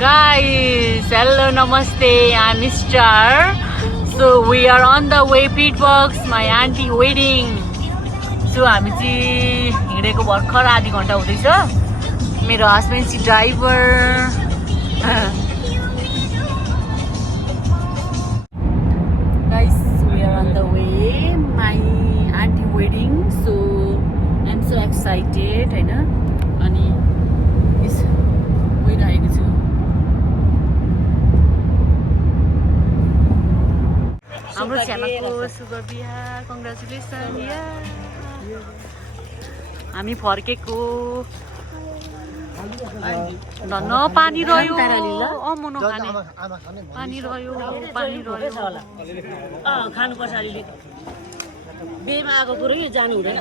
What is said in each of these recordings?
Guys, hello, namaste. I'm Star. So we are on the way Pitbox, my auntie wedding. So हामी चाहिँ हिँडेको भर्खर आधी घन्टा हुँदैछ. मेरो हस्बेन्ड चाहिँ driver. Guys, we are on the way my auntie wedding. So I'm so excited, हैन? अनि इस गइरहेको छु. हाम्रो छ्यामाको सुगर बिहा. कङ्ग्रेचुलेसन. हामी फर्केको. धन्न पानी रह्यो. म नखाने. पानी रह्यो. खानुपर्छ अलिअलि. बेमा आएको कुरो यो जानु हुँदैन.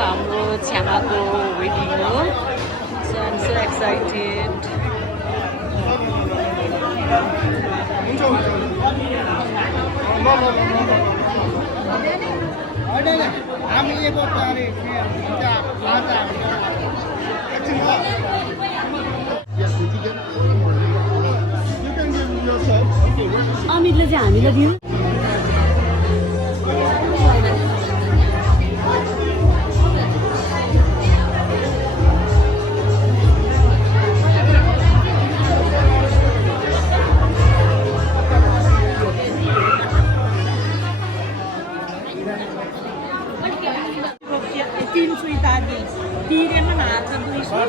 हाम्रो छ्यामाको वेडिङ हो. So I'm so excited. अमितले चाहिँ हामीलाई दियो. तीन सुई दादी तिरेमा हातमा दुई सुई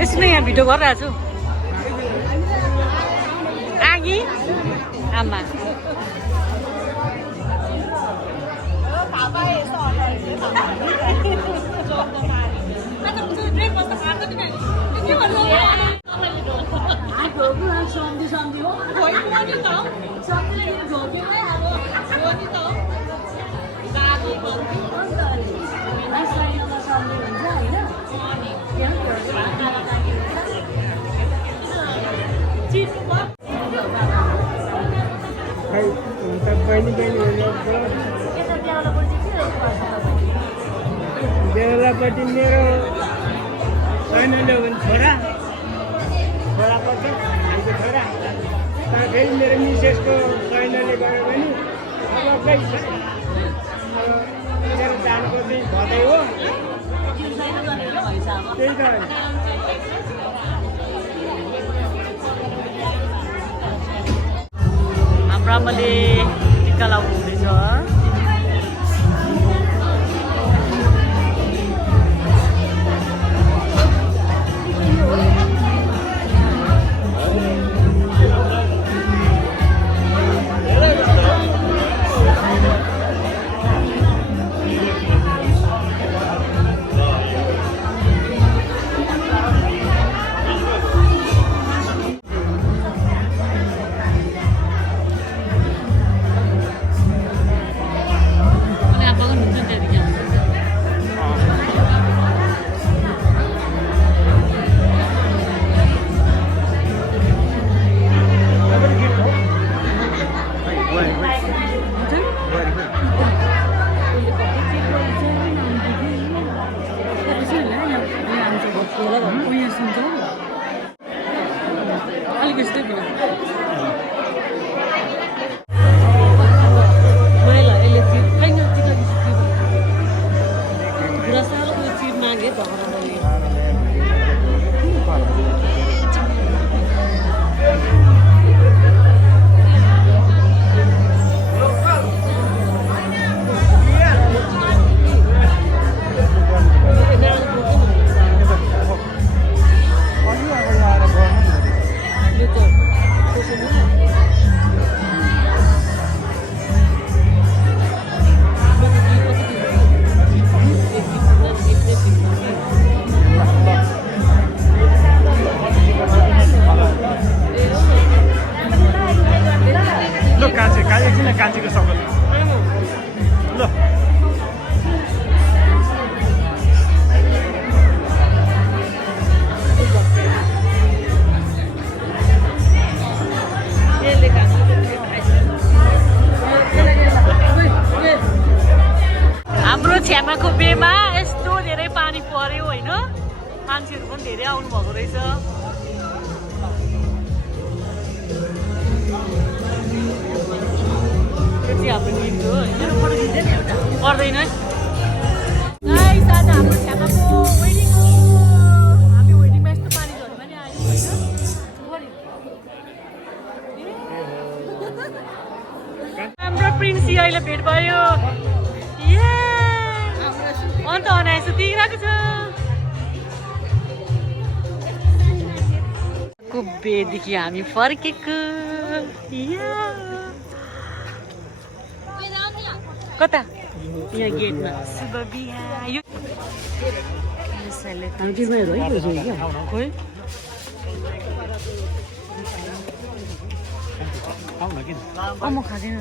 यसमै यहाँ भिडियो गरिरहेको छु. आगी आमा देवलापट्टि मेरो बहिनीले भने छोरा पर्छ हाम्रो छोरा. तर फेरि मेरो मिसेसको बहिनीले गऱ्यो भने अब खै मेरो जानको चाहिँ भदै हो. त्यही त हाम्रो आमाले टिका लाउनु हुँदैछ. के भगवानले कान्छीको सगत ल हाम्रो छ्यामाको बेमा यस्तो धेरै पानी पर्यो होइन मान्छेहरू पनि धेरै आउनु भएको रहेछ हाम्रो गीत हो पर्दैन गाइस आज हाम्रो छ्यामाको वेडिङ हो हामी वेडिङमा यस्तो पानी झर्नु पनि आयो हाम्रो प्रिन्सी अहिले भेट भयो अन्त अनायस दिइरहेको छ कुब्बेदेखि हामी फर्केको कता यहाँ गेटमा शुभ बिहा यो खोइ म खाँदैन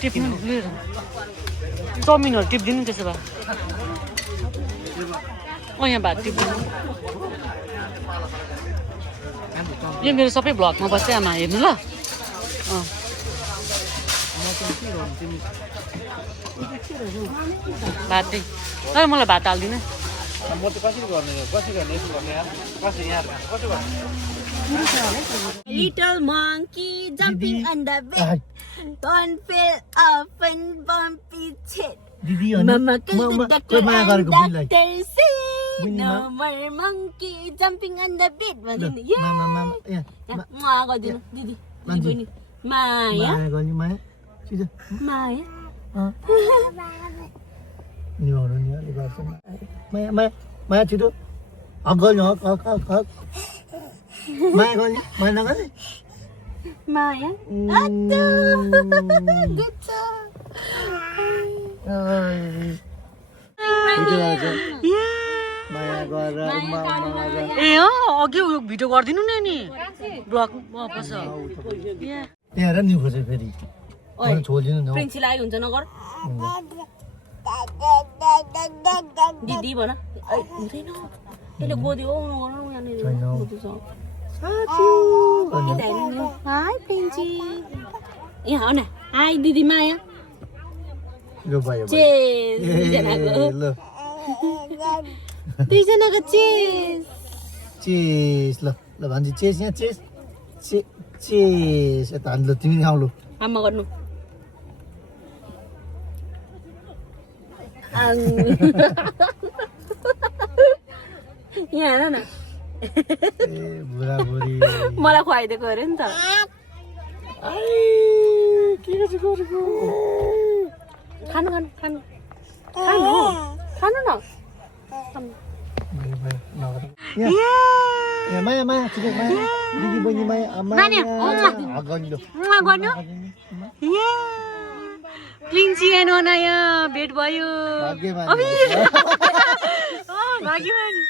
टिप्नु लिएर चाउमिनहरू टिप्दिनु त्यसो भए यहाँ भात टिप्दिनु यो मेरो सबै भ्लगमा बस्छ आमा हेर्नु ल भात चाहिँ तर मलाई भात हाल्दिनँ Little monkey jumping on the bed. Don't feel up and bump its head. Mama called the doctor and doctor said no more monkey jumping on the bed. Yeah. Mama didi. Didi. Maya. Maya. Maya छिटो अगल हक हक हक हक माया गर्ने माया नगर्ने Maya. Good job. माया गर ए अघि उयो भिडियो गरिदिनु नि ब्लगमा बस त्यहाँ हेर नि खोज्यो फेरि छोडिदिनु न प्रिन्सिलाई हुन्छ नगर दिदी भन हुँदैन यसले गोदी हो हाई प्रिन्सी यहाँ आउ न हाई दिदी माया ल भयो दुईजनाको चेस चेस ल ल भन्छ चेस यहाँ चेस चेस यता हाल्नु तिमी खाऊ ल आमा गर्नु यहाँ हेर न बुढाबुढी मलाई खुवाइदिएको अरे नि त खानु खानु खानु खानु खानु न माया माया छिटो माया दिदी बहिनी माया आमा गर्नु प्रिन्सी एन्ड अनाया भेट भयो भाग्यमानी